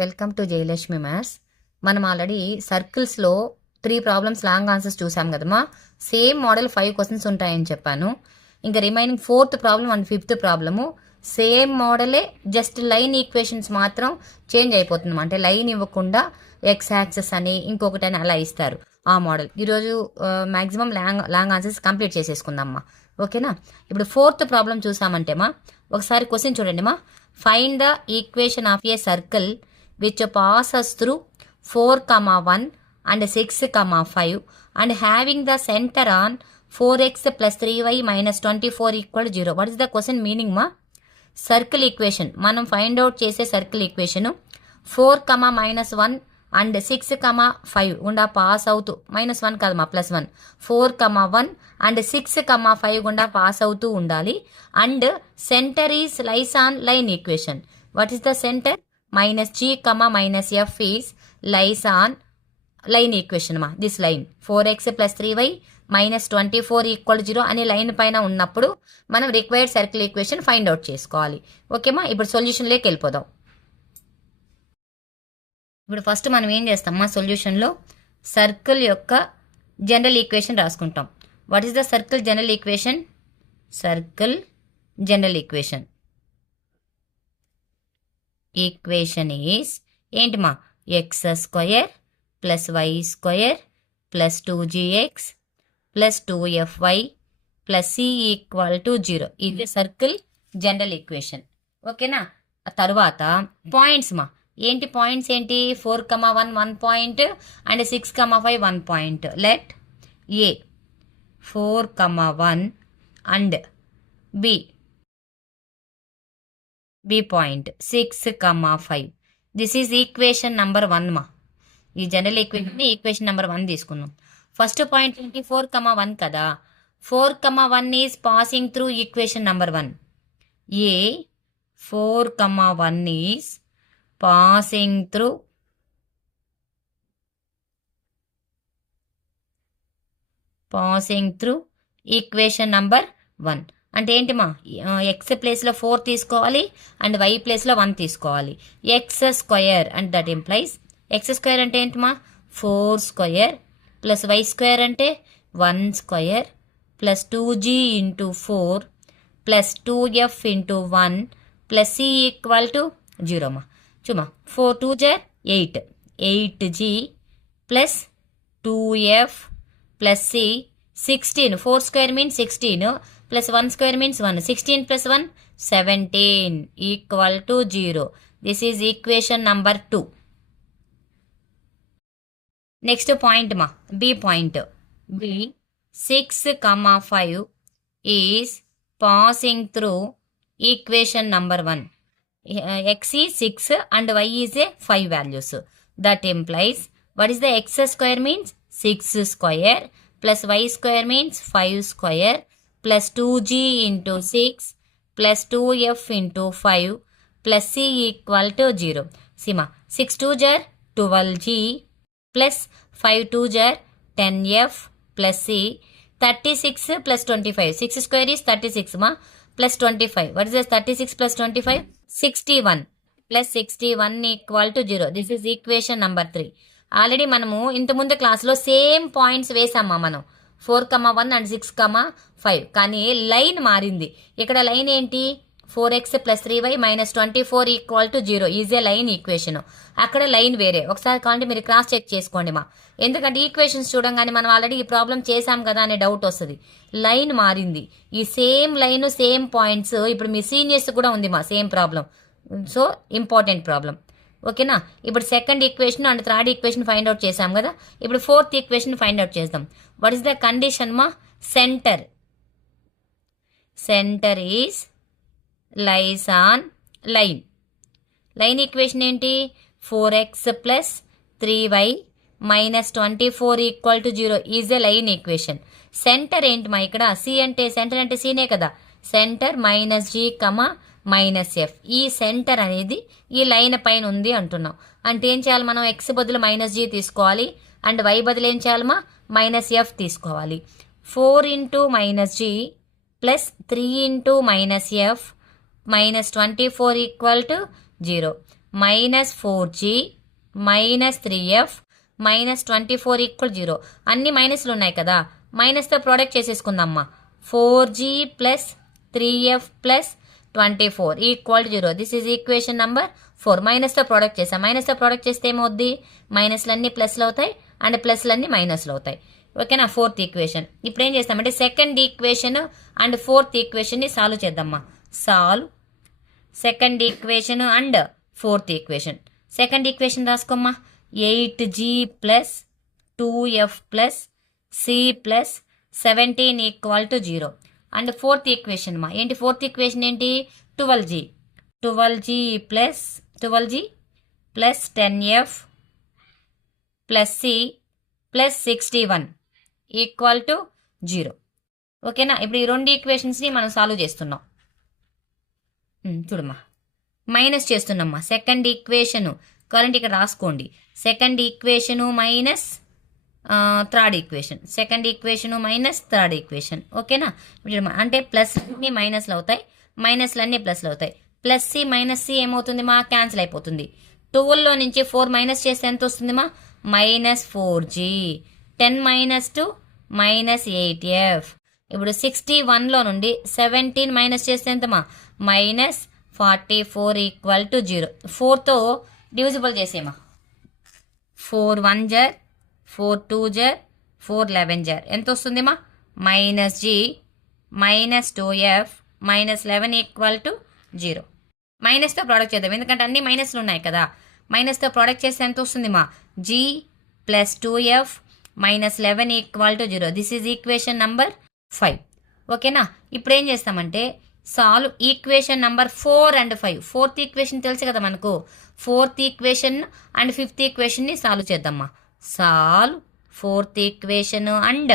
Welcome to Jayalakshmi maths. మనం already సర్కిల్స్లో 3 problems long answers చూసాం కదమ్మా. సేమ్ మోడల్ 5 క్వశ్చన్స్ ఉంటాయని చెప్పాను. ఇంకా remaining 4th problem and 5th problem same మోడలే, జస్ట్ లైన్ ఈక్వేషన్స్ మాత్రం చేంజ్ అయిపోతుంది. అంటే లైన్ ఇవ్వకుండా ఎక్స్ యాక్సెస్ అని ఇంకొకటి అని అలా ఇస్తారు ఆ మోడల్. ఈరోజు మ్యాక్సిమం లాంగ్ ఆన్సర్స్ కంప్లీట్ చేసేసుకుందామ్మా. ఓకేనా? ఇప్పుడు 4th ప్రాబ్లం చూసామంటేమా ఒకసారి క్వశ్చన్ చూడండి మా. Find the equation of a circle which passes through 4, 1 and 6, 5 and having the center on 4x plus 3y minus 24 equal to 0. What is the question meaning ma? Circle equation మనం find out చేసే circle equation 4, -1 and 6, 5 గుండా pass అవుతూ -1 కాదమ్మా +1 4, 1 and 6, 5 గుండా pass అవుతూ ఉండాలి. And centre is lies on line equation. What is the centre? minus g, minus f is lies on line equation ma. This line 4x plus 3y minus 24 equal to 0 అనే line పైన ఉన్నప్పుడు మనం required circle equation find out చేసుకోవాలి. ఓకేమా? ఇప్పుడు సొల్యూషన్లోకి వెళ్ళిపోదాం. ఇప్పుడు first మనం ఏం చేస్తామా, సొల్యూషన్లో సర్కిల్ యొక్క జనరల్ ఈక్వేషన్ రాసుకుంటాం. What is the circle general equation? Circle general equation is ఏంటి మా? X square plus y square plus 2gx plus 2fy plus c equal to 0. ఇది సర్కిల్ జనరల్ ఈక్వేషన్. ఓకేనా? తర్వాత పాయింట్స్ మా. ఏంటి పాయింట్స్ ఏంటి? 4, 1 1 point and 6, 5 1 point. Let a 4, 1 and B point 6, 5. This is equation number 1 మా. ఈ జనరల్ ఈక్వేషన్ నెంబర్ 1 తీసుకున్నాం. First point ఏంటి? 4, 1 కదా. 4, 1 is passing through equation number 1. A 4, 1 is passing through equation number 1. అంటే ఏంటి మా? ఎక్స్ ప్లేస్లో 4 తీసుకోవాలి అండ్ వై ప్లేస్లో 1 తీసుకోవాలి. X square and that implies X square అంటే ఏంటి మా? 4 స్క్వయర్ ప్లస్ వై స్క్వయర్ అంటే 1 square plus 2g into 4 plus 2f into 1 plus c equal to 0 మా. చూమా 4 2 జర్ 8 8g plus 2f plus c 16. 4 square means 16 plus 1 square means 1. 16 plus 1 17 equal to 0. This is equation number 2. Next point ma, B point. B 6, 5 is passing through equation number 1. X is 6 and y is a 5 values. That implies what is the x square means? 6 square plus y square means 5 square plus 2g into 6 plus 2f into 5 plus c equal to 0. Sima 6 2 jar 12g plus 5 2 jar 10f plus c 36 plus 25. 6 square is 36 ma plus 25. What is this 36 plus 25? 61 plus 61 equal to 0. This is equation number 3. Already మనము ఇంతకుముందు క్లాస్లో same points వేసామా మనం. 4, 1 and 6, 5. కానీ line మారింది. ఇక్కడ line ఏంటి? 4x plus 3y minus 24 equal to 0 is A line equation. అక్కడ line వేరే. ఒకసారి కావాలంటే మీరు క్రాస్ చెక్ చేసుకోండి మా. ఎందుకంటే ఈక్వేషన్స్ చూడంగానే మనం ఆల్రెడీ ఈ ప్రాబ్లం చేసాం కదా అనే డౌట్ వస్తుంది. లైన్ మారింది. ఈ సేమ్ లైన్ సేమ్ పాయింట్స్ ఇప్పుడు మీ సీనియర్స్ కూడా ఉంది మా same problem. So important problem. ఓకేనా? ఇప్పుడు second equation and third equation find out చేసాం కదా. ఇప్పుడు 4th ఈక్వేషన్ ఫైండ్ అవుట్ చేద్దాం. వాట్ ఈస్ ద కండిషన్ మా? Centre is lies on line. Line equation ఏంటి? 4x plus 3y minus 24 equal to 0 is a line equation. Centre ఏంటి మా? ఇక్కడ C అంటే సెంటర్ అంటే సీనే కదా. Centre minus g, minus F. ఈ సెంటర్ అనేది ఈ లైన్ పైన ఉంది అంటున్నాం. అంటే ఏం చేయాలి మనం? ఎక్స్ బదులు మైనస్ జీ తీసుకోవాలి అండ్ వై బదులు ఏం చేయాలమ్మా? మైనస్ ఎఫ్ తీసుకోవాలి. 4 into minus g plus 3 into minus f minus 24 equal to 0. Minus 4g minus 3f minus 24 equal 0. అన్ని మైనస్లు ఉన్నాయి కదా, మైనస్తో ప్రోడక్ట్ చేసేసుకుందామ్మా. 4g plus 3f plus 24 equal 0. This is equation number 4. మైనస్తో ప్రోడక్ట్ చేసాం. మైనస్తో ప్రోడక్ట్ చేస్తే ఏమవుద్ది, మైనస్లన్నీ ప్లస్లు అవుతాయి అండ్ ప్లస్లన్నీ మైనస్లు అవుతాయి. ఓకేనా, ఫోర్త్ ఈక్వేషన్. ఇప్పుడు ఏం చేస్తామంటే సెకండ్ ఈక్వేషన్ అండ్ ఫోర్త్ ఈక్వేషన్ని సాల్వ్ చేద్దామా. Solve second equation and fourth equation. Second equation రాసుకోమ్మా. 8g plus 2f plus c plus 17 equal to 0. And fourth equation మా ఏంటి, ఫోర్త్ ఈక్వేషన్ ఏంటి, 12g plus 10f plus c plus 61 equal to 0. ఓకేనా, ఇప్పుడు ఈ రెండు ఈక్వేషన్స్ని మనం సాల్వ్ చేస్తున్నాం. చూడమ్మా, మైనస్ చేస్తున్నామ్మా. సెకండ్ ఈక్వేషను కరెంట్ ఇక్కడ రాసుకోండి. Second equation minus third equation. Second equation minus third equation. ఓకేనా, అంటే ప్లస్ అన్ని మైనస్లు అవుతాయి, మైనస్లు అన్ని ప్లస్లు అవుతాయి. ప్లస్ సి మైనస్ సి ఏమవుతుంది మా, క్యాన్సిల్ అయిపోతుంది. 12లో నుంచి 4 మైనస్ చేస్తే ఎంత వస్తుంది మా, minus 4g. 10 minus 2 minus 8f. ఇప్పుడు 61లో నుండి 17 మైనస్ చేస్తే ఎంతమా, మైనస్ 44 ఈక్వల్ టు 0. 4తో డివిజిబుల్ చేసేమా. 4 1 జర్, 4 2 జర్, 4 11 జర్ ఎంత వస్తుంది మా, minus g minus 2f minus 11 equal to 0. మైనస్తో ప్రోడక్ట్ చేద్దాం, ఎందుకంటే అన్ని మైనస్లు ఉన్నాయి కదా. మైనస్తో ప్రోడక్ట్ చేస్తే ఎంత వస్తుంది మా, g plus 2f minus 11 equal to 0. This is equation number 5. ఓకేనా, ఇప్పుడు ఏం చేస్తామంటే solve equation number 4 and 5. Fourth equation తెలుసు కదా మనకు. ఫోర్త్ ఈక్వేషన్ అండ్ ఫిఫ్త్ ఈక్వేషన్ని సాల్వ్ చేద్దామా. Solve fourth equation and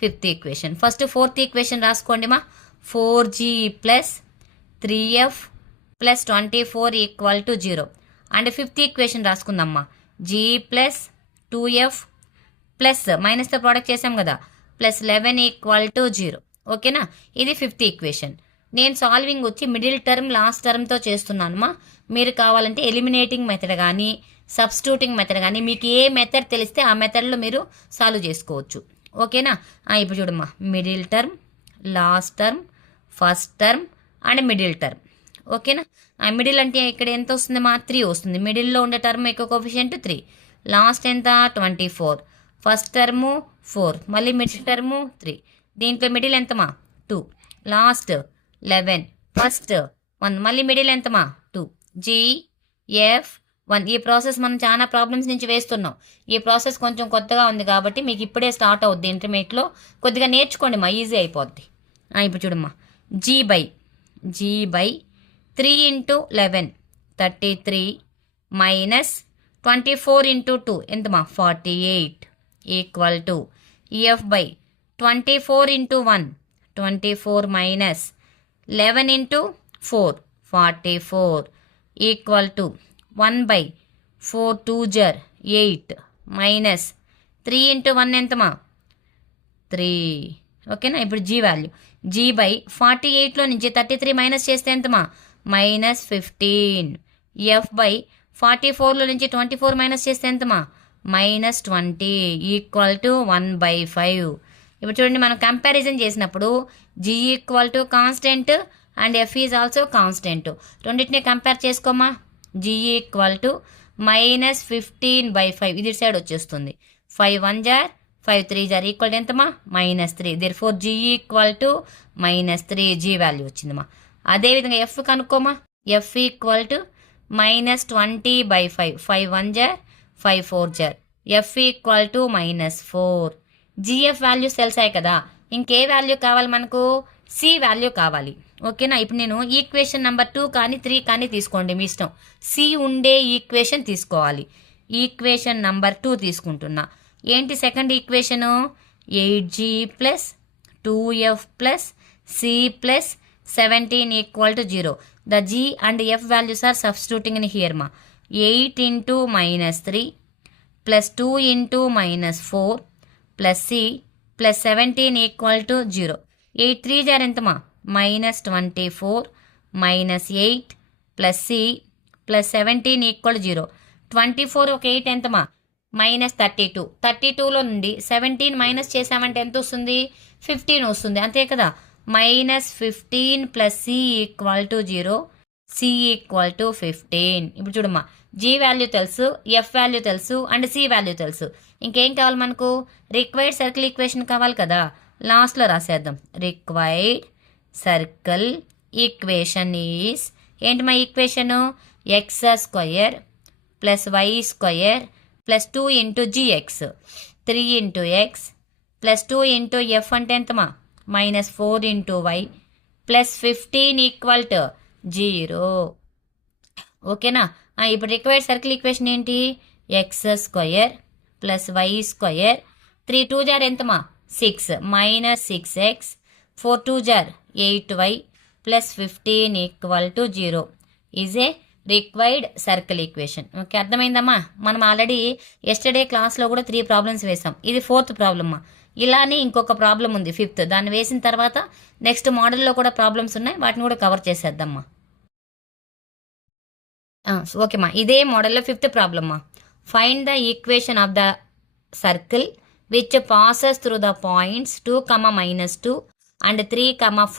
fifth equation. First fourth equation రాసుకోండి మా. 4g plus 3f plus 24 equal to 0. And fifth equation రాసుకుందామ్మా. g ప్లస్ 2f ప్లస్ మైనస్తో product చేసాం కదా, ప్లస్ 11 ఈక్వల్ టు 0. ఓకేనా, ఇది ఫిఫ్త్ ఈక్వేషన్. నేను సాల్వింగ్ వచ్చి మిడిల్ టర్మ్ లాస్ట్ టర్మ్తో చేస్తున్నానమ్మా. మీరు కావాలంటే ఎలిమినేటింగ్ మెథడ్ కానీ సబ్స్టిట్యూటింగ్ మెథడ్ కానీ మీకు ఏ మెథడ్ తెలిస్తే ఆ మెథడ్లో మీరు సాల్వ్ చేసుకోవచ్చు. ఓకేనా, ఇప్పుడు చూడమ్మా, middle term, last term, first term and middle term. ఓకేనా, మిడిల్ అంటే ఇక్కడ ఎంత వస్తుంది మా, 3 వస్తుంది. మిడిల్లో ఉండే టర్మ్ ఎక్కువ కోఎఫిషియంట్ 3. లాస్ట్ ఎంత 24. ఫస్ట్ టర్ము 4, మళ్ళీ మిడిల్ టర్ము 3. దీంట్లో మిడిల్ ఎంతమా 2. లాస్ట్ 11, ఫస్ట్ 1, మళ్ళీ మిడిల్ ఎంతమా 2. GF1. ఈ ప్రాసెస్ మనం చాలా ప్రాబ్లమ్స్ నుంచి వేస్తున్నాం. ఈ ప్రాసెస్ కొంచెం కొత్తగా ఉంది కాబట్టి మీకు ఇప్పుడే స్టార్ట్ అవుద్ది. ఇంటర్మీడియట్లో కొద్దిగా నేర్చుకోండి మా, ఈజీ అయిపోద్ది. ఇప్పుడు చూడమ్మా, G by 3 into 11 33 minus 24 into 2 ఎంతమా 48 equal to F by 24 into 1 24 minus 11 into 4 44 equal to 1 by 4 2 జర్ 8 మైనస్ 3 ఇంటూ 1 ఎంతమా 3. ఓకేనా, ఇప్పుడు G వాల్యూ. G బై 48లో నుంచి 33 మైనస్ చేస్తే ఎంతమా, మైనస్ 15. F బై 44లో నుంచి 24 మైనస్ చేస్తే ఎంతమా, మైనస్ 20 ఈక్వల్ టు 1/5. ఇప్పుడు చూడండి, మనం కంపారిజన్ చేసినప్పుడు G equal to constant and F is also constant. రెండింటిని కంపేర్ చేసుకోమా. G ఈక్వల్ టు మైనస్ 15/5 ఇది సైడ్ వచ్చేస్తుంది. 5 1 జార్ 5 3 జార్ ఈక్వల్ టు ఎంతమా, minus 3. Therefore G equal to minus 3. G value వచ్చిందమ్మా. అదేవిధంగా F కనుక్కోమా. F equal to minus 20/5. 5 1 జార్ 5 4 జార్. F equal to minus 4. GF values తెలిసాయి కదా, ఇంకే వాల్యూ కావాలి మనకు, C వాల్యూ కావాలి. ఓకేనా, ఇప్పుడు నేను ఈక్వేషన్ నెంబర్ 2 కానీ 3 కానీ తీసుకోండి మీ ఇష్టం. C ఉండే ఈక్వేషన్ తీసుకోవాలి. ఈక్వేషన్ నెంబర్ 2 తీసుకుంటున్నా. ఏంటి second equation, 8g plus 2f plus c plus 17 equal to 0. The g and f values are substituting in here ma. 8 into minus 3 plus 2 into minus 4 plus c plus 17 equal to 0. 8 3 jar ఎంత మా, minus 24 minus 8 plus c plus 17 equal 0. 24 ఒక 8 ఎంతమా minus 32. 32లో నుండి 17 minus చేసామంటే ఎంత వస్తుంది 15 వస్తుంది అంతే కదా. Minus 15 plus c equal to 0, c equal to 15. ఇప్పుడు చూడమ్మా జీ వాల్యూ తెలుసు, ఎఫ్ వాల్యూ తెలుసు అండ్ సి వాల్యూ తెలుసు. ఇంకేం కావాలి మనకు రిక్వైర్డ్ సర్కిల్ ఈక్వేషన్ కావాలి కదా. లాస్ట్లో రాసేద్దాం. రిక్వైర్డ్ సర్కిల్ ఈక్వేషన్ ఈజ్ ఏంటి మా equation x square plus y square plus 2 into g x 3 into x plus 2 into f అంటే ఎంతమా minus 4 into y plus 15 equal to 0. ఓకేనా. ఇప్పుడు రిక్వైర్డ్ సర్కిల్ ఈక్వేషన్ ఏంటి x square plus y square 3 2 జార్ ఎంతమా 6 minus 6x 4 2 జార్ 8y plus 15 equal to 0 is a required circle equation. Okay అర్థమైందమ్మా. మనం ఆల్రెడీ ఎస్టర్డే క్లాస్లో కూడా 3 ప్రాబ్లమ్స్ వేసాం. ఇది 4th ప్రాబ్లమ్మా. ఇలానే ఇంకొక ప్రాబ్లం ఉంది 5th. దాన్ని వేసిన తర్వాత నెక్స్ట్ మోడల్లో కూడా ప్రాబ్లమ్స్ ఉన్నాయి, వాటిని కూడా కవర్ చేసేద్దామ్మా. ఓకేమ్మా ఇదే మోడల్లో 5th ప్రాబ్లమ్మా. Find the equation of the circle which passes through the points 2, -2 and 3,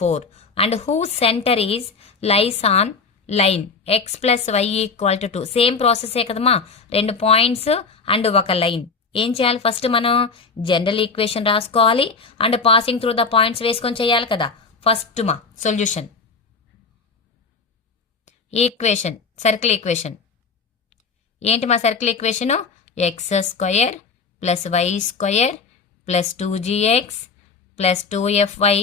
4 and who centre is lies on line x plus y equal to 2. Same ప్రాసెసే కదమ్మా, 2 పాయింట్స్ అండ్ ఒక లైన్. ఏం చేయాలి ఫస్ట్ మనం general equation రాసుకోవాలి and passing through the points వేసుకొని చేయాలి కదా. ఫస్ట్ మా సొల్యూషన్ ఈక్వేషన్ సర్కిల్ ఈక్వేషన్ ఏంటి మా circle equation x square plus y square plus 2gx plus 2fy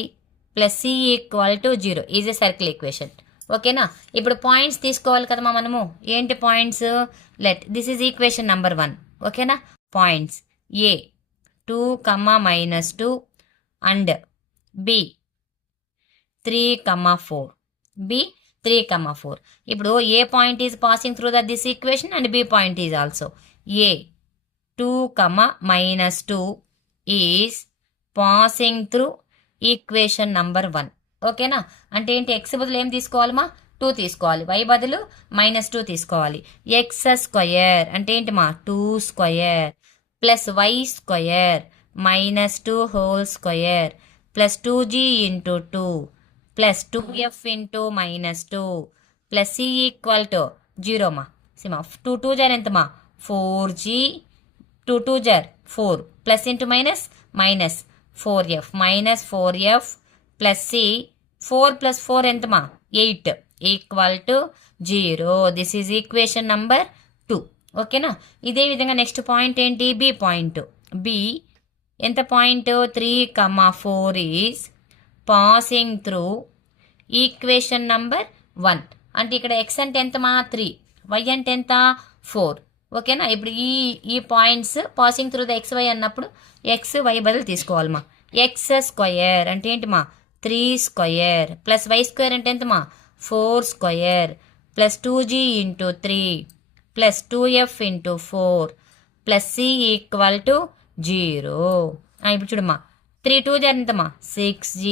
plus c equal to 0 is a circle equation. ఓకేనా. ఇప్పుడు points తీసుకోవాలి కదమ్మా మనము. ఏంటి points let this is equation number 1. ఓకేనా. Points A 2, -2 and B 3, 4 B 3, 4. ఇప్పుడు A point is passing through this equation and B point is also. A 2, -2 is passing through equation number 1. ఓకేనా. అంటే ఏంటి ఎక్స్ బదులు ఏం తీసుకోవాలమ్మా 2 తీసుకోవాలి, వై బదులు -2 తీసుకోవాలి. ఎక్స్ స్క్వయర్ అంటే ఏంటి మా 2 square plus y square -2 whole square plus 2g into 2 plus 2f into -2 plus c equal to 0 మా. సిమా 2 2 జార్ ఎంతమా 4g 2 2 జార్ 4 plus into minus minus 4f minus 4f plus c 4 plus 4 ఎంతమా 8 equal to 0. This is equation number 2. ఓకేనా. ఇదే విధంగా next point ఏంటి బి పాయింట్. బి ఎంత point 3, 4 is passing through equation number 1. అంటే ఇక్కడ ఎక్స్ అంటే ఎంతమా 3, వై అంటే ఎంత 4. ఓకేనా. ఇప్పుడు ఈ points passing through the XY అన్నప్పుడు ఎక్స్ వై బదులు తీసుకోవాలమ్మా. ఎక్స్ స్క్వయర్ అంటే ఏంటిమా 3 స్క్వయర్ ప్లస్ వై స్క్వేర్ అంటే ఎంతమా 4 square plus 2g into 3 plus 2f into 4 plus c equal to 0. ఇప్పుడు చూడమ్మా 3 2 జార్ ఎంతమా 6g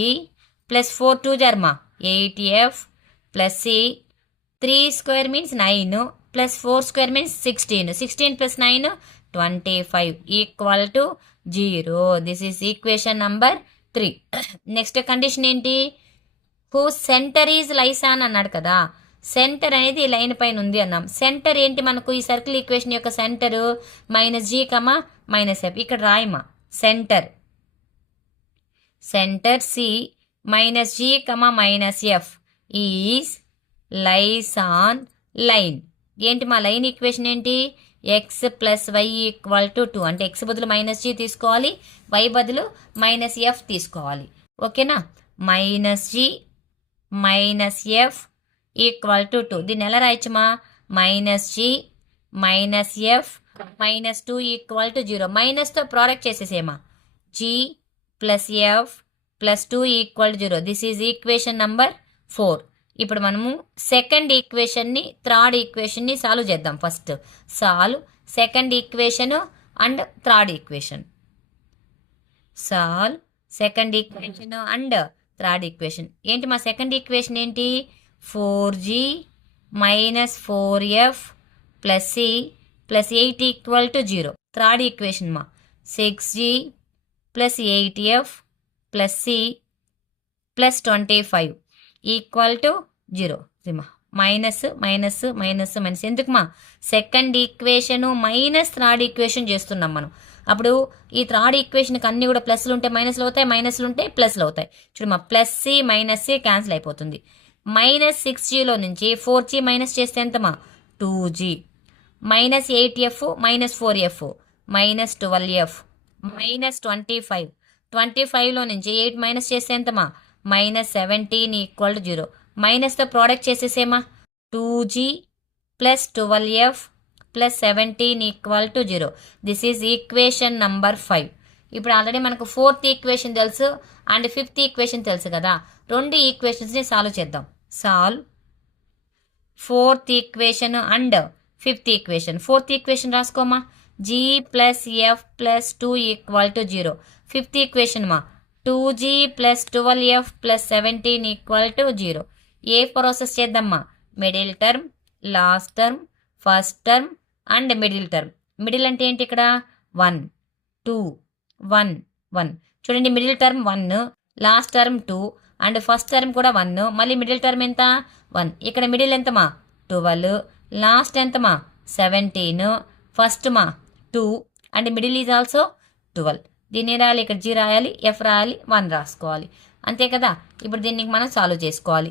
ప్లస్ 4 2 జార్మా 8f plus c 3 square means 9 plus 4 square means 16. 16 plus 9 25 equal to 0. This is equation number 3. Next condition ఏంటి who centre is lies on అన్నాడు కదా. Centre అనేది line పైన ఉంది అన్నాం. సెంటర్ ఏంటి మనకు ఈ సర్కిల్ ఈక్వేషన్ యొక్క సెంటర్ -g, -f. ఇక్కడ రాయమా centre centre c -g, -f is lies on line. ఏంటి మా లైన్ ఈక్వేషన్ ఏంటి x plus y equal to 2. అంటే ఎక్స్ బదులు -g తీసుకోవాలి, వై బదులు -f తీసుకోవాలి. ఓకేనా. -g -f equal to 2. దీన్ని ఎలా రాయచ్చమా -g -f -2 ఈక్వల్ టు 0. మైనస్తో ప్రోడక్ట్ చేసేసేమా g plus f plus 2 equal to 0. This is equation number 4. ఇప్పుడు మనము సెకండ్ ఈక్వేషన్ని థర్డ్ ఈక్వేషన్ని సాల్వ్ చేద్దాం. First solve second equation and third equation. Solve second equation and third equation. ఏంటి మా second equation ఏంటి 4g minus 4f plus c plus 8 equal to 0. Third equation మా 6g plus 8f plus c plus 25 equal to 0. మా minus minus minus minus ఎందుకు మా second equation minus third equation చేస్తున్నాం మనం. అప్పుడు ఈ థర్డ్ ఈక్వేషన్కి అన్ని కూడా ప్లస్లు ఉంటే మైనస్లు అవుతాయి, మైనస్లు ఉంటే ప్లస్లు అవుతాయి. చూడమ్మా plus c minus c cancel అయిపోతుంది. మైనస్ 6gలో నుంచి 4g మైనస్ చేస్తే ఎంతమా 2g minus 8f minus 4f minus 12f minus 25లో నుంచి 8 మైనస్ చేస్తే ఎంతమా మైనస్ 17 ఈక్వల్ టు 0. మైనస్తో ప్రోడక్ట్ చేసేసేమా 2g plus 12f plus 17 equal to 0. This is equation number 5. ఇప్పుడు ఆల్రెడీ మనకు ఫోర్త్ ఈక్వేషన్ తెలుసు అండ్ ఫిఫ్త్ ఈక్వేషన్ తెలుసు కదా. రెండు ఈక్వేషన్స్ని సాల్వ్ చేద్దాం. Solve fourth equation and fifth equation. Fourth equation రాసుకోమా g plus f plus 2 equal to 0. Fifth equation మా 2g plus 12f plus 17 equal to 0. ఏ ప్రాసెస్ చేద్దామా middle term, last term, first term and middle term. Middle అంటే ఏంటి ఇక్కడ 1 2 1 1. చూడండి middle term 1, last term 2 and first term కూడా 1. మళ్ళీ middle term ఎంత 1. ఇక్కడ మిడిల్ ఎంతమా 12, లాస్ట్ ఎంతమా 17, ఫస్ట్ మా 2 అండ్ మిడిల్ ఈజ్ ఆల్సో 12. దీన్ని రాయాలి, ఇక్కడ జీ రాయాలి, ఎఫ్ రాయాలి, 1 రాసుకోవాలి. అంతే కదా. ఇప్పుడు దీన్ని మనం సాల్వ్ చేసుకోవాలి.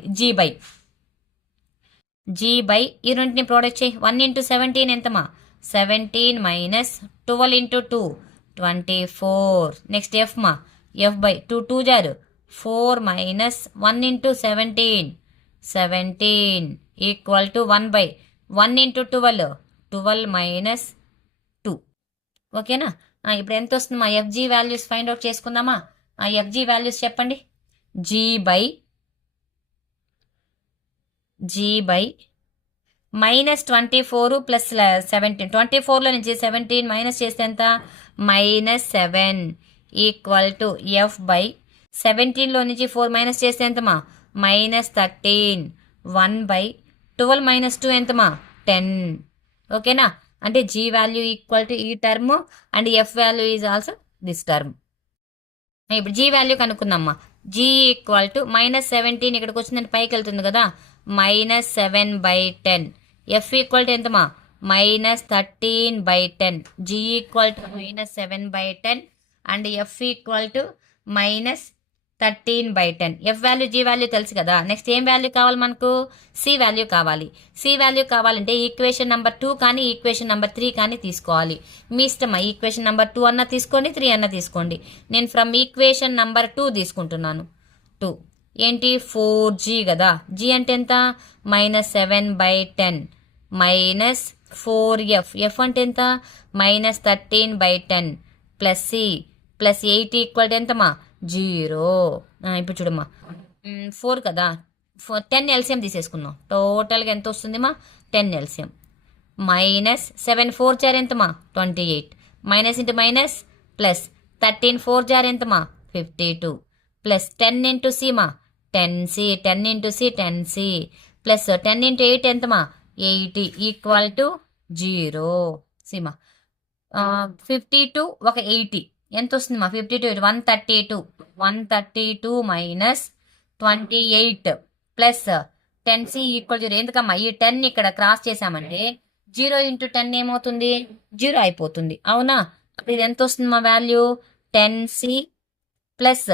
జీ బై ఈ రెండింటిని ప్రోడక్ట్ చేయి. 1 ఇంటూ 17 ఎంతమా 17 మైనస్ 12 ఇంటూ 2 24. నెక్స్ట్ ఎఫ్ మా ఎఫ్ బై 2 2 జారు 4 minus 1 into 17 equal to 1 by 1 into 12 minus 2. ఓకేనా. ఇప్పుడు ఎంత వస్తుంది మా ఎఫ్జీ వాల్యూస్ ఫైండ్ అవుట్ చేసుకుందామా. ఎఫ్జీ వాల్యూస్ చెప్పండి. G by minus 24 plus 17. 24లో నుంచి 17 మైనస్ చేస్తే ఎంత minus 7 equal to f by 17లో నుంచి 4 మైనస్ చేస్తే ఎంతమా మైనస్ 13. 1 బై 12 మైనస్ 2 ఎంతమా 10. ఓకేనా. అంటే జీ వాల్యూ ఈక్వల్ టు ఈ term and f value is also this term. ఇప్పుడు జీ వాల్యూ కనుక్కుందామ్మా. జీ ఈక్వల్ టు మైనస్ 17 ఇక్కడికి వచ్చిందంటే పైకి వెళ్తుంది కదా minus 7 by 10. F equal to ఎంతమా minus 13 by 10. G equal to minus 7 by 10 and f equal to minus 13 by 10. F value G value తెలుసు కదా. నెక్స్ట్ ఏం వాల్యూ కావాలి మనకు సి వాల్యూ కావాలి. సి వాల్యూ కావాలంటే ఈక్వేషన్ నెంబర్ 2 కానీ ఈక్వేషన్ నెంబర్ 3 కానీ తీసుకోవాలి. మీ ఇష్టమా. ఈక్వేషన్ నెంబర్ 2 అన్న తీసుకోండి, 3 అన్న తీసుకోండి. నేను ఫ్రమ్ ఈక్వేషన్ నెంబర్ 2 తీసుకుంటున్నాను. 2 ఏంటి 4g కదా. జీ అంటే ఎంత minus 7 by 10 minus 4f. F అంటే ఎంత minus 13 by 10 plus c plus 8 equal to ఎంతమా 0. ఇప్పుడు చూడమ్మా 4 కదా 10 ఎల్సిఎం తీసేసుకుందాం. టోటల్గా ఎంత వస్తుంది మా 10 ఎల్సిఎం మైనస్ 7 4 జార్ ఎంతమా 28 మైనస్ ఇంటూ మైనస్ ప్లస్ 13 4 జార్ ఎంతమా 52 ప్లస్ 10 ఇంటూ సి మా 10c 10 into c 10c plus 10 into 8 ఎంతమా 80 ఈక్వల్ టు 0. సిమా 52 ఒక 80 ఎంత వస్తుంది మా 52 132 మైనస్ 28 ప్లస్ 10c ఈక్వల్ 0. ఎందుకమ్మా ఈ 10 ఇక్కడ క్రాస్ చేసామంటే 0 ఇంటూ 10 ఏమవుతుంది 0 అయిపోతుంది. అవునా. ఇది ఎంత వస్తుంది మా వాల్యూ 10c ప్లస్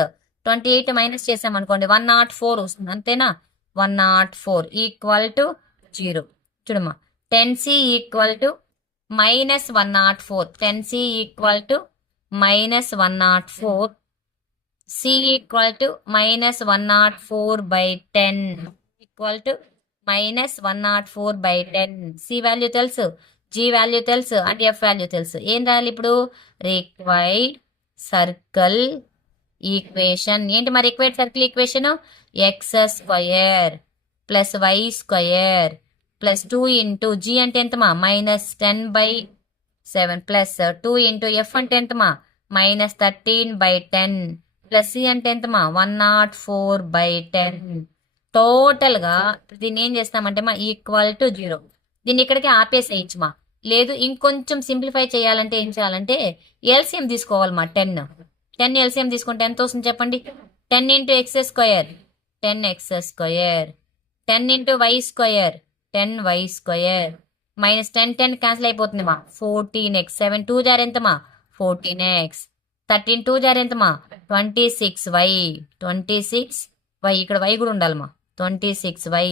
28 మైనస్ చేసామనుకోండి 104 వస్తుంది. అంతేనా. 104 ఈక్వల్ టు 0. చూడమ్మా 10c equal to minus 104. 10c equal to minus 104. C equal to minus 104 by 10 equal to minus 104 by 10. C value తెలుసు, జీ వాల్యూ తెలుసు అండ్ ఎఫ్ వాల్యూ తెలుసు. ఏం రాయాలి ఇప్పుడు రిక్వైర్డ్ సర్కిల్ ఈక్వేషన్. ఏంటి మరి required circle equation x square plus y square plus 2 into g అంటే ఎంతమా minus 10 by 7 plus 2 into f అంటే ఎంతమా మైనస్ 13 బై 10 ప్లస్ సి అంటే ఎంతమా 104 బై 10 టోటల్గా దీన్ని ఏం చేస్తామంటే మా ఈక్వల్ టు 0. దీన్ని ఇక్కడికి ఆపేసేయచ్చు మా. లేదు ఇంకొంచెం సింప్లిఫై చేయాలంటే ఏం చేయాలంటే ఎల్సిఎం తీసుకోవాలి మా. 10 ఎల్సిఎం తీసుకుంటే ఎంత వస్తుంది చెప్పండి? 10 into x square 10x², 10 into y square 10y², minus 10 cancel అయిపోతుంది మా. 14x, 7 2 జార్ ఎంత మా? 14x, 13 2 జార్ ఎంత మా? 26y, 26y, ఇక్కడ y కూడా ఉండాలి మా. 26y,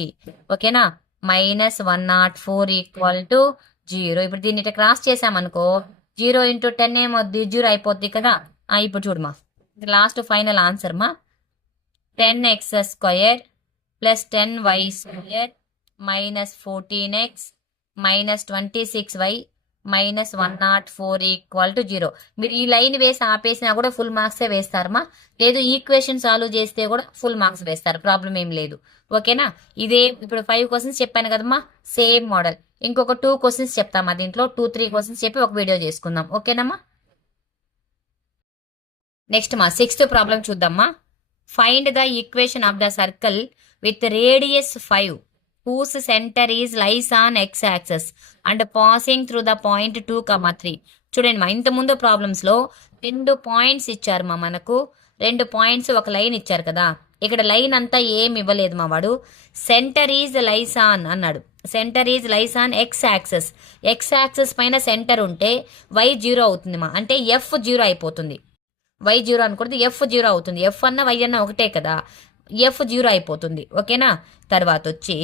ఓకేనా? Minus 104 equal to 0. ఇప్పుడు దీన్ని ఇట్లా క్రాస్ చేసామనుకో 0 ఇంటూ 10 ఏమొద్ది? 0 అయిపోద్ది కదా. ఇప్పుడు చూడమా, లాస్ట్ ఫైనల్ ఆన్సర్ మా. 10x² plus 10y² minus 14x minus 26y minus 104 equal to 0. మీరు ఈ లైన్ వేసి ఆపేసినా కూడా ఫుల్ మార్క్సే వేస్తారమ్మా. లేదు ఈక్వేషన్ సాల్వ్ చేస్తే కూడా ఫుల్ మార్క్స్ వేస్తారు, ప్రాబ్లం ఏం లేదు. ఓకేనా? ఇదే ఇప్పుడు 5 క్వశ్చన్స్ చెప్పాను కదమ్మా, సేమ్ మోడల్. ఇంకొక 2 క్వశ్చన్స్ చెప్తామా దీంట్లో. 2-3 క్వశ్చన్స్ చెప్పి ఒక వీడియో చేసుకుందాం. ఓకేనమ్మా? నెక్స్ట్ మా 6th ప్రాబ్లం చూద్దామా. Find the equation of the circle with radius 5 whose center is lies on x-axis and passing through the point 2,3. చూడండి మా, ఇంతకుముందు ప్రాబ్లమ్స్లో 2 పాయింట్స్ ఇచ్చారు మా. మనకు 2 పాయింట్స్ ఒక లైన్ ఇచ్చారు కదా. ఇక్కడ లైన్ అంతా ఏం ఇవ్వలేదు మా. వాడు సెంటర్ ఈజ్ లైస్ ఆన్ అన్నాడు. Centre is lies on x-axis. x-axis పైన సెంటర్ ఉంటే y 0 అవుతుంది మా. అంటే f 0 అయిపోతుంది. y 0 అనుకుంటే f 0 అవుతుంది. f అన్న y అన్న ఒకటే కదా, f 0 అయిపోతుంది. ఓకేనా? తర్వాత వచ్చి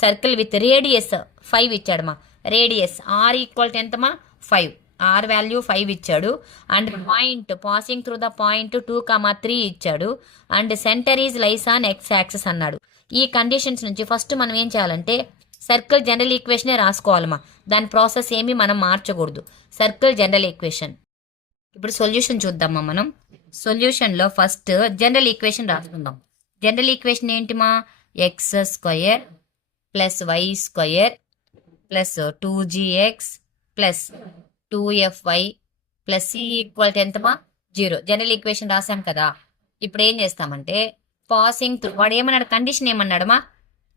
సర్కిల్ విత్ రేడియస్ 5 ఇచ్చాడు మా. రేడియస్ r ఈక్వల్ టు ఎంతమా? 5. r వాల్యూ 5 ఇచ్చాడు. And point passing through the point 2,3 ఇచ్చాడు. And centre is lies on x-axis అన్నాడు. ఈ కండిషన్స్ నుంచి ఫస్ట్ మనం ఏం చేయాలంటే సర్కిల్ జనరల్ ఈక్వేషనే రాసుకోవాలమ్మా. దాని ప్రాసెస్ ఏమీ మనం మార్చకూడదు. Circle general equation. ఇప్పుడు సొల్యూషన్ చూద్దామా మనం. సొల్యూషన్లో ఫస్ట్ జనరల్ ఈక్వేషన్ రాసుకుందాం. జనరల్ ఈక్వేషన్ ఏంటిమా? x² plus y² plus 2gx plus 2fy plus c equal to ఎంతమా? 0. జనరల్ ఈక్వేషన్ రాసాం కదా. ఇప్పుడు ఏం చేస్తామంటే పాసింగ్ త్రూ, వాడు ఏమన్నాడు? కండిషన్ ఏమన్నాడమ్మా?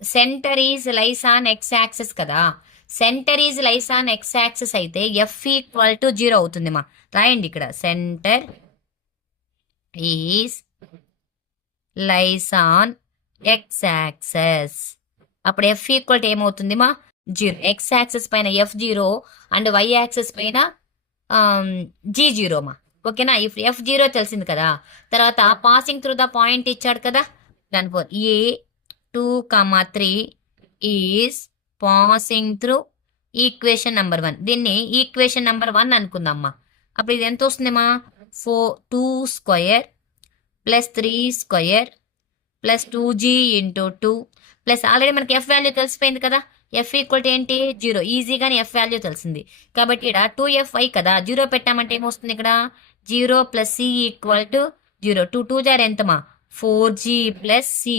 Centre is lies on x-axis కదా. Centre is lies on x-axis అయితే f ఈక్వల్ టు 0 అవుతుంది మా. రాయండి ఇక్కడ, centre is lies on x-axis. అప్పుడు f ఈక్వల్ టు ఏమవుతుంది మా? 0. x-axis పైన f0 అండ్ y-axis పైన g0 మా. ఓకేనా? ఇప్పుడు f0 తెలిసింది కదా. తర్వాత పాసింగ్ త్రూ ద పాయింట్ ఇచ్చాడు కదా. దాని four A 2,3 is passing through equation number 1. దీన్ని ఈక్వేషన్ నెంబర్ 1 అనుకుందామ్మా. అప్పుడు ఇది ఎంత వస్తుందమ్మా? 2² plus 3² plus 2g into 2 plus already మనకి ఎఫ్ వాల్యూ తెలిసిపోయింది కదా. ఎఫ్ ఈక్వల్ టు ఏంటి? 0. ఈజీగానే ఎఫ్ వాల్యూ తెలిసింది కాబట్టి ఇక్కడ 2fy కదా. 0 పెట్టామంటే ఏమొస్తుంది ఇక్కడ? 0 ప్లస్ సి ఈక్వల్ టు 0. 2 జార్ ఎంతమా? 4g plus c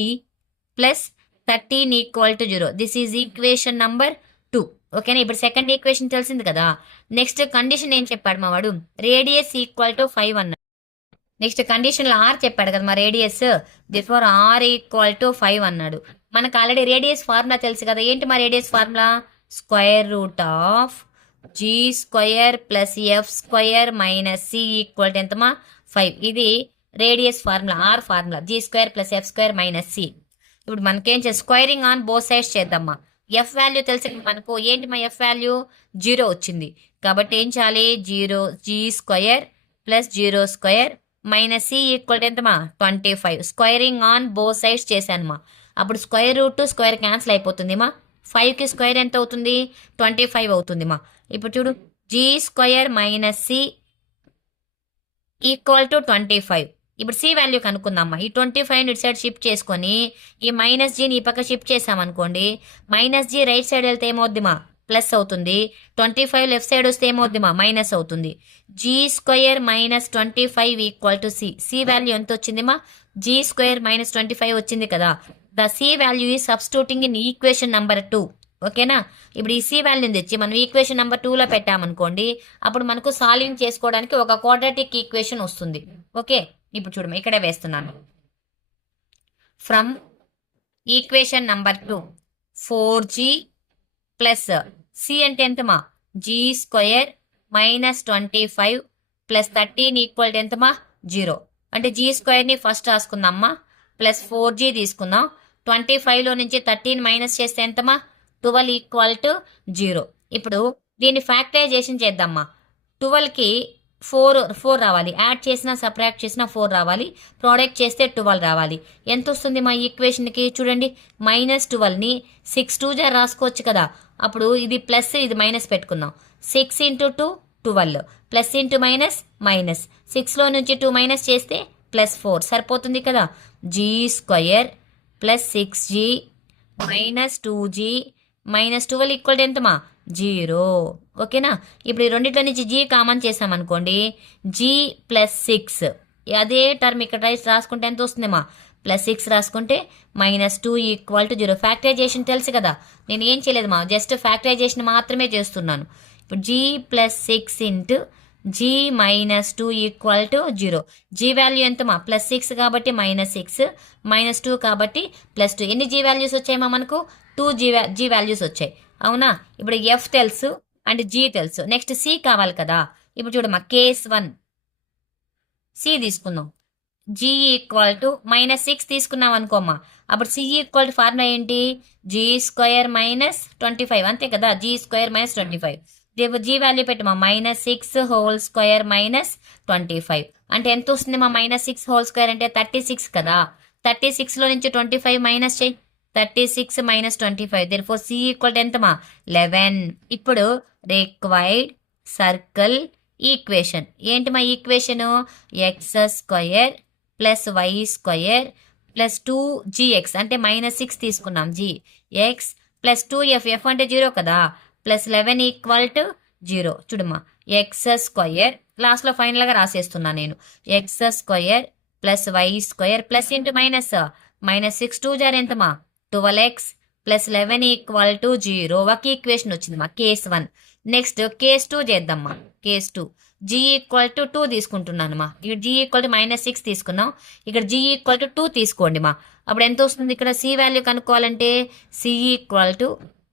plus 13 equal to 0. This is equation number 2. ఓకేనా? ఇప్పుడు సెకండ్ ఈక్వేషన్ తెలిసింది కదా. నెక్స్ట్ కండిషన్ ఏం చెప్పాడు మా వాడు? రేడియస్ ఈక్వల్ టు 5 అన్నాడు. నెక్స్ట్ కండిషన్లో r చెప్పాడు కదా మా, రేడియస్. దిఫోర్ r ఈక్వల్ టు 5 అన్నాడు. మనకు ఆల్రెడీ రేడియస్ ఫార్ములా తెలుసు కదా. ఏంటి మా radius formula? Square root of g² plus f² minus c equal to ఎంతమా? 5. ఇది radius formula, r formula. g² plus f² minus c. ఇప్పుడు మనకేం చేసి స్క్వైరింగ్ ఆన్ బోత్ సైడ్స్ చేద్దామా. ఎఫ్ వాల్యూ తెలిసి మనకు ఏంటి మా? ఎఫ్ వాల్యూ 0 వచ్చింది కాబట్టి ఏం చేయాలి? g² plus 0² minus c equal to ఎంతమా? 25. స్క్వైరింగ్ ఆన్ బోత్ సైడ్స్ చేశాను మా. అప్పుడు స్క్వేర్ రూట్ స్క్వేర్ క్యాన్సిల్ అయిపోతుంది మా. 5కి స్క్వేర్ ఎంత అవుతుంది? 25 అవుతుంది మా. ఇప్పుడు చూడు, g² minus c equal to 25. ఇప్పుడు సి వాల్యూ కనుక్కుందామా. ఈ 25 ఇటు సైడ్ షిఫ్ట్ చేసుకొని ఈ మైనస్ జీని ఈ పక్క షిఫ్ట్ చేసామనుకోండి, మైనస్ జీ రైట్ సైడ్ వెళ్తే ఏమవుద్ది మా? ప్లస్ అవుతుంది. 25 లెఫ్ట్ సైడ్ వస్తే ఏమవుద్ది మా? మైనస్ అవుతుంది. g² minus 25 equal to c. C value ఎంత వచ్చింది మా? g² మైనస్ 25 వచ్చింది కదా. ద సి వాల్యూ ఈ సబ్స్టిట్యూటింగ్ ఇన్ ఈక్వేషన్ నెంబర్ 2. ఓకేనా? ఇప్పుడు ఈ సి వాల్యూని తెచ్చి మనం ఈక్వేషన్ నెంబర్ 2లో పెట్టామనుకోండి, అప్పుడు మనకు సాల్వింగ్ చేసుకోవడానికి ఒక క్వాడ్రాటిక్ ఈక్వేషన్ వస్తుంది. ఓకే, ఇప్పుడు చూడము, ఇక్కడే వేస్తున్నాను. From equation number 2 4g plus c అంటే ఎంతమా g square minus 25 plus 13 equal to ఎంతమా 0. అంటే జీ స్క్వయర్ని ఫస్ట్ రాసుకుందామా, ప్లస్ 4g తీసుకుందాం. 25లో నుంచి 13 మైనస్ చేస్తే ఎంతమా 12 ఈక్వల్ టు 0. ఇప్పుడు దీన్ని ఫ్యాక్టరైజేషన్ చేద్దామా. 12కి 4 రావాలి, యాడ్ చేసినా సబ్ట్రాక్ట్ చేసినా 4 రావాలి, ప్రోడక్ట్ చేస్తే 12 రావాలి. ఎంత వస్తుంది మా ఈక్వేషన్కి చూడండి. -12ని 6 2 జా రాసుకోవచ్చు కదా. అప్పుడు ఇది ప్లస్ ఇది మైనస్ పెట్టుకుందాం. 6 into 2 12 plus into minus minus 6లో నుంచి 2 మైనస్ చేస్తే ప్లస్ 4 సరిపోతుంది కదా. G square plus 6g minus 2g minus 12 equal ఎంతమా 0. ఓకేనా. ఇప్పుడు ఈ రెండింటిలో నుంచి జీ కామన్ చేసామనుకోండి, జీ ప్లస్ 6 అదే టర్మ్ ఇక్కడ రాసుకుంటే ఎంత వస్తుందేమా +6 రాసుకుంటే -2 ఈక్వల్ టు 0. ఫ్యాక్టరైజేషన్ తెలుసు కదా, నేను ఏం చేయలేదు మా, జస్ట్ ఫ్యాక్టరైజేషన్ మాత్రమే చేస్తున్నాను. ఇప్పుడు g plus 6 into g -2 equal to 0. G value ఎంతమా +6 కాబట్టి -6 -2 కాబట్టి +2. ఎన్ని జీ వాల్యూస్ వచ్చాయమ్మా మనకు 2 జీ వాల్యూస్ వచ్చాయి అవునా. ఇప్పుడు ఎఫ్ తెలుసు అండ్ జీ తెలుసు, నెక్స్ట్ సి కావాలి కదా. ఇప్పుడు చూడమ్మా కేస్ 1 సి తీసుకుందాం. జీ ఈక్వల్ టు -6 తీసుకున్నాం అనుకోమ్మా, అప్పుడు సి ఈక్వల్ టు ఫార్ములా ఏంటి జీ స్క్వయర్ -25 అంతే కదా. జీ స్క్వయర్ -25 జీ వాల్యూ పెట్టమా -6 హోల్ స్క్వయర్ -25 అంటే ఎంత వస్తుంది మా -6 హోల్ స్క్వయర్ అంటే 36 కదా. 36లో నుంచి 25 మైనస్ చేయి, 36 - 25 దేర్ఫోర్ సి ఈక్వల్ టు ఎంతమా 11. ఇప్పుడు రిక్వైర్డ్ సర్కిల్ ఈక్వేషన్ ఏంటి మా equation x square plus y square plus 2gx అంటే -6 తీసుకున్నాం G X plus 2f F అంటే 0 కదా ప్లస్ 11 ఈక్వల్ టు 0. చూడమ్మా ఎక్స్ స్క్వయర్ లాస్ట్లో ఫైనల్గా రాసేస్తున్నా నేను. X square plus y square plus into -6 2 జార్ ఎంతమా 12x ప్లస్ 11 ఈక్వల్ టు 0. ఒక ఈక్వేషన్ వచ్చిందమ్మా కేస్ 1. నెక్స్ట్ కేస్ 2 చేద్దామ్మా. కేస్ 2 జీ ఈక్వల్ టు 2 తీసుకుంటున్నాను మా. ఇక్కడ జీ ఈక్వల్ టు -6 తీసుకున్నాం, ఇక్కడ జీ ఈక్వల్ టు 2 తీసుకోండి మా. అప్పుడు ఎంత వస్తుంది ఇక్కడ సి వాల్యూ కనుక్కోవాలంటే c equal to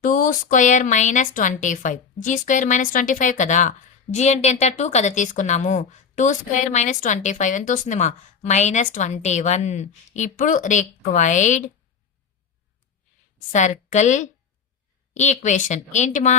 2 square -25 g square -25 కదా. జీ అంటే ఎంత 2 కదా తీసుకున్నాము. 2 స్క్వయర్ -25 ఎంత వస్తుంది మా -21. ఇప్పుడు రిక్వైర్డ్ సర్కిల్ ఈక్వేషన్ ఏంటి మా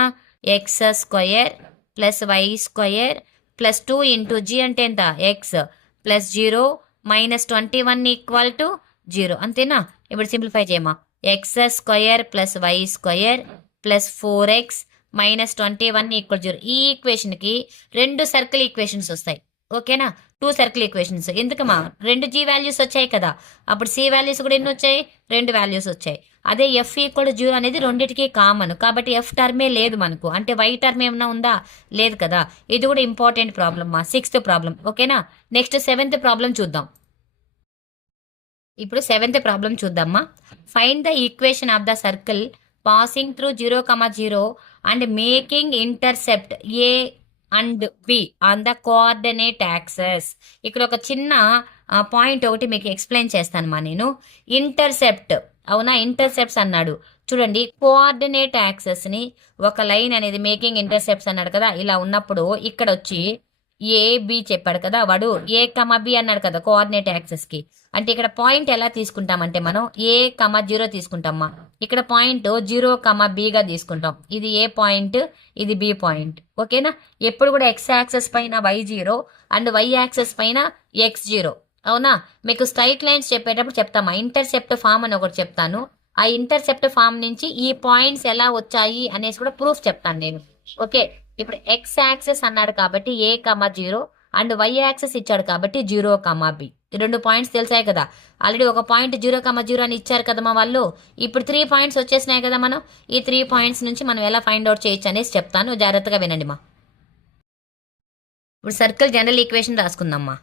x square plus y square plus 2 into g అంటే ఎంత ఎక్స్ ప్లస్ 0 -21 ఈక్వల్ టు 0 అంతేనా. ఇప్పుడు సింప్లిఫై చేయమా x square plus y square plus 4x -21 equal 0. ఈ ఈక్వేషన్కి 2 సర్కిల్ ఈక్వేషన్స్ వస్తాయి ఓకేనా. 2 సర్కిల్ ఈక్వేషన్స్ ఎందుకమ్మా 2 జీ వాల్యూస్ వచ్చాయి కదా. అప్పుడు సి వాల్యూస్ కూడా ఎన్ని వచ్చాయి 2 వాల్యూస్ వచ్చాయి. అదే ఎఫ్ ఈక్వల్ 0 అనేది రెండింటికి కామన్ కాబట్టి ఎఫ్ టర్మే లేదు మనకు, అంటే వై టర్మ్ ఏమన్నా ఉందా లేదు కదా. ఇది కూడా ఇంపార్టెంట్ ప్రాబ్లమ్ మా 6th ప్రాబ్లం ఓకేనా. నెక్స్ట్ 7th ప్రాబ్లం చూద్దాం. ఇప్పుడు 7th ప్రాబ్లం చూద్దామా. Find the equation of the circle passing through 0, 0 and making intercept A and be on the coordinate access. ఇక్కడ ఒక చిన్న పాయింట్ ఒకటి మీకు ఎక్స్ప్లెయిన్ చేస్తాను మా నేను. ఇంటర్సెప్ట్ అవునా, ఇంటర్సెప్ట్స్ అన్నాడు చూడండి. కోఆర్డినేట్ యాక్సెస్ని ఒక లైన్ అనేది మేకింగ్ ఇంటర్సెప్ట్స్ అన్నాడు కదా. ఇలా ఉన్నప్పుడు ఇక్కడ వచ్చి ఏ బి చెప్పాడు కదా, వాడు ఏ కమ బి అన్నాడు కదా కోఆర్డినేట్ యాక్సెస్కి. అంటే ఇక్కడ పాయింట్ ఎలా తీసుకుంటామంటే మనం ఏ కమ 0 తీసుకుంటామా. ఇక్కడ పాయింట్ 0, బిగా తీసుకుంటాం. ఇది ఏ పాయింట్, ఇది బి పాయింట్ ఓకేనా. ఎప్పుడు కూడా ఎక్స్ యాక్సెస్ పైన y0 అండ్ వై యాక్సెస్ పైన x0 అవునా. మీకు స్ట్రైట్ లైన్స్ చెప్పేటప్పుడు చెప్తామా ఇంటర్సెప్ట్ ఫామ్ అని ఒకటి చెప్తాను. ఆ ఇంటర్సెప్ట్ ఫామ్ నుంచి ఈ పాయింట్స్ ఎలా వచ్చాయి అనేసి కూడా ప్రూఫ్ చెప్తాను నేను ఓకే. ఇప్పుడు ఎక్స్ యాక్సెస్ అన్నాడు కాబట్టి ఏ 0 అండ్ వై యాక్సెస్ ఇచ్చాడు కాబట్టి 0, బి. 2 పాయింట్స్ తెలిసాయి కదా. ఆల్రెడీ ఒక పాయింట్ 0, 0 అని ఇచ్చారు కదా మా వాళ్ళు. ఇప్పుడు 3 పాయింట్స్ వచ్చేసినాయి కదా. మనం ఈ 3 పాయింట్స్ నుంచి మనం ఎలా ఫైండ్ అవుట్ చేయొచ్చు అనేసి చెప్తాను, జాగ్రత్తగా వినండి మా. ఇప్పుడు సర్కిల్ జనరల్ ఈక్వేషన్ రాసుకుందామ్మా.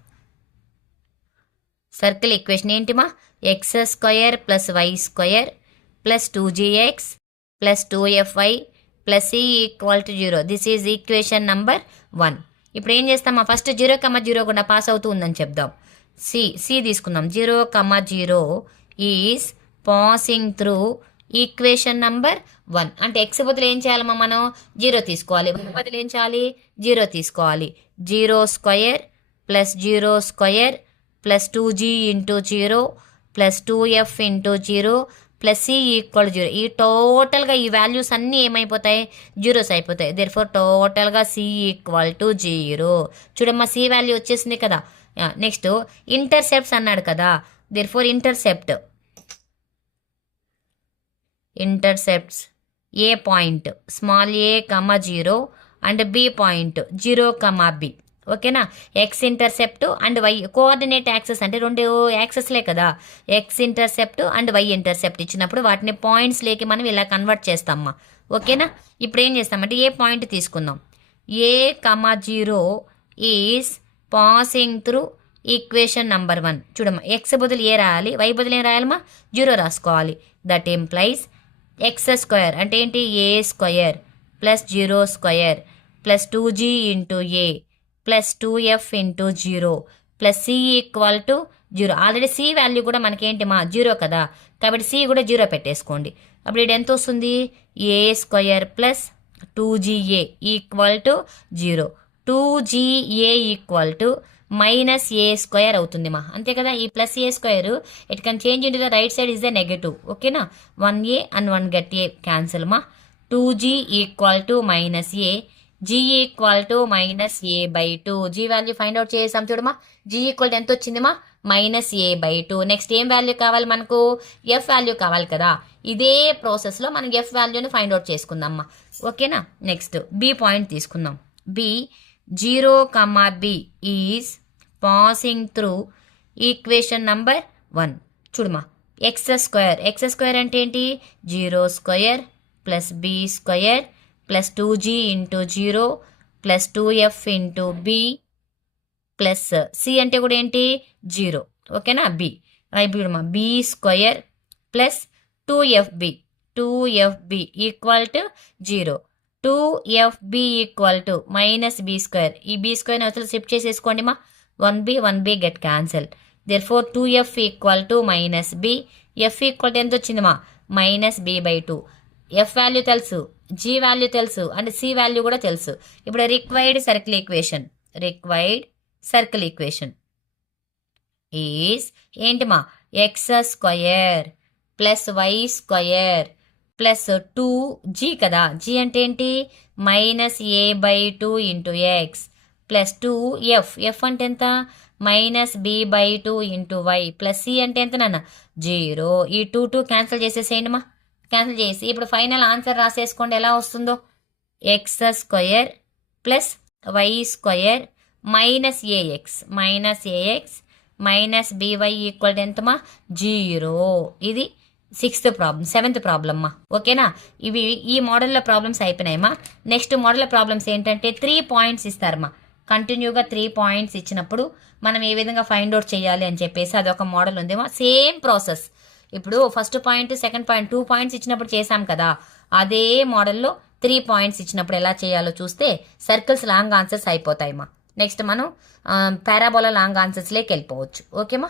సర్కిల్ ఈక్వేషన్ ఏంటి మా x square plus y square plus 2gx plus 2fy plus c equal to 0. This is equation number 1. ఇప్పుడు ఏం చేస్తామా ఫస్ట్ 0, 0 కూడా పాస్ అవుతూ ఉందని చెప్దాం. సి తీసుకుందాం. 0, 0 is passing through equation number 1. అంటే ఎక్స్ బదులు ఏం చేయాలమ్మా మనం 0 తీసుకోవాలి, బదులు ఏం చేయాలి 0 తీసుకోవాలి. 0 square plus 0 square plus 2g into 0 plus 2f into 0 plus c equal 0. ఈ టోటల్గా ఈ వాల్యూస్ అన్నీ ఏమైపోతాయి జీరోస్ అయిపోతాయి. దేర్ఫోర్ టోటల్గా c ఈక్వల్ టు 0. చూడమ్మా c వాల్యూ వచ్చేసింది కదా. నెక్స్ట్ ఇంటర్సెప్ట్స్ అన్నాడు కదా. Therefore intercepts a point small a, 0 and b point 0, b. ఓకేనా. X intercept and y coordinate axes అంటే 2 యాక్సెస్లే కదా. X intercept and y intercept ఇచ్చినప్పుడు వాటిని పాయింట్స్ లేకి మనం ఇలా కన్వర్ట్ చేస్తామమ్మా. ఓకేనా. ఇప్పుడు ఏం చేస్తామంటే ఏ పాయింట్ తీసుకుందాం. a, 0 is passing through equation number 1. చూడమ్మా ఎక్స్ బదులు ఏ రాయాలి, వై బదులు ఏం రాయాలమ్మా 0 రాసుకోవాలి. దట్ ఇంప్లైస్ ఎక్స్ స్క్వేర్ అంటే ఏంటి a square plus 0 square plus 2g into a plus 2f into 0 plus c equal to 0. Already c value కూడా మనకేంటి మా 0 కదా, కాబట్టి c కూడా 0 పెట్టేసుకోండి. అప్పుడు ఇది ఎంత వస్తుంది a square plus 2ga equal to 0. 2ga equal to minus a square అవుతుంది మా, అంతే కదా. ఈ plus a square it can change into the right side is the negative. ఓకేనా. 1a and 1 get a cancel మా. 2g equal to minus a, g equal to minus a by 2. g value find out చేసాం చూడమా. g equal to ఎంత వచ్చిందిమా minus a by 2. Next ఏం value కావాలి మనకు F value కావాలి కదా. ఇదే ప్రాసెస్లో మనం ఎఫ్ వాల్యూని ఫైండ్ అవుట్ చేసుకుందామా. ఓకేనా. నెక్స్ట్ బి పాయింట్ తీసుకుందాం. B 0, b is passing through equation number 1. చూడమా ఎక్స్ స్క్వేర్ అంటే ఏంటి 0 square plus b square plus 2g into 0 plus 2f into b plus c అంటే కూడా ఏంటి 0. ఓకేనా. b చూడమా b square plus 2fb equal to 0. 2fb equal to minus b square. ఈ b స్క్వేర్ని అసలు షిఫ్ట్ చేసేసుకోండి మా. 1b get cancel. Therefore 2f equal to minus b. f equal to ఎంత వచ్చింది మా మైనస్ b బై 2. f వాల్యూ తెలుసు, g వాల్యూ తెలుసు అండ్ c వాల్యూ కూడా తెలుసు. ఇప్పుడు రిక్వైర్డ్ సర్కిల్ ఈక్వేషన్ ఈజ్ ఏంటి మా x square plus y square plus 2g కదా. g అంటే ఏంటి minus a by 2 into x plus 2f అంటే ఎంత minus b by 2 into y plus c అంటే ఎంత నాన్న 0. ఈ 2 క్యాన్సిల్ చేసేసేయండి మా. క్యాన్సిల్ చేసి ఇప్పుడు ఫైనల్ ఆన్సర్ రాసేసుకోండి ఎలా వస్తుందో. X square plus y square minus a x minus b y equal ఎంతమా 0. ఇది 7th ప్రాబ్లమ్ మా. ఓకేనా. ఇవి ఈ మోడల్లో ప్రాబ్లమ్స్ అయిపోయినాయమ్మా. నెక్స్ట్ మోడల్ ప్రాబ్లమ్స్ ఏంటంటే 3 పాయింట్స్ ఇస్తారమ్మా. కంటిన్యూగా 3 పాయింట్స్ ఇచ్చినప్పుడు మనం ఏ విధంగా ఫైండ్ అవుట్ చేయాలి అని చెప్పేసి అదొక మోడల్ ఉందేమో. Same process. ఇప్పుడు first point, second point 2 points ఇచ్చినప్పుడు చేసాం కదా, అదే మోడల్లో 3 పాయింట్స్ ఇచ్చినప్పుడు ఎలా చేయాలో చూస్తే సర్కిల్స్ లాంగ్ ఆన్సర్స్ అయిపోతాయమ్మా. నెక్స్ట్ మనం పారాబోలా లాంగ్ ఆన్సర్స్లోకి వెళ్ళిపోవచ్చు. ఓకేమా.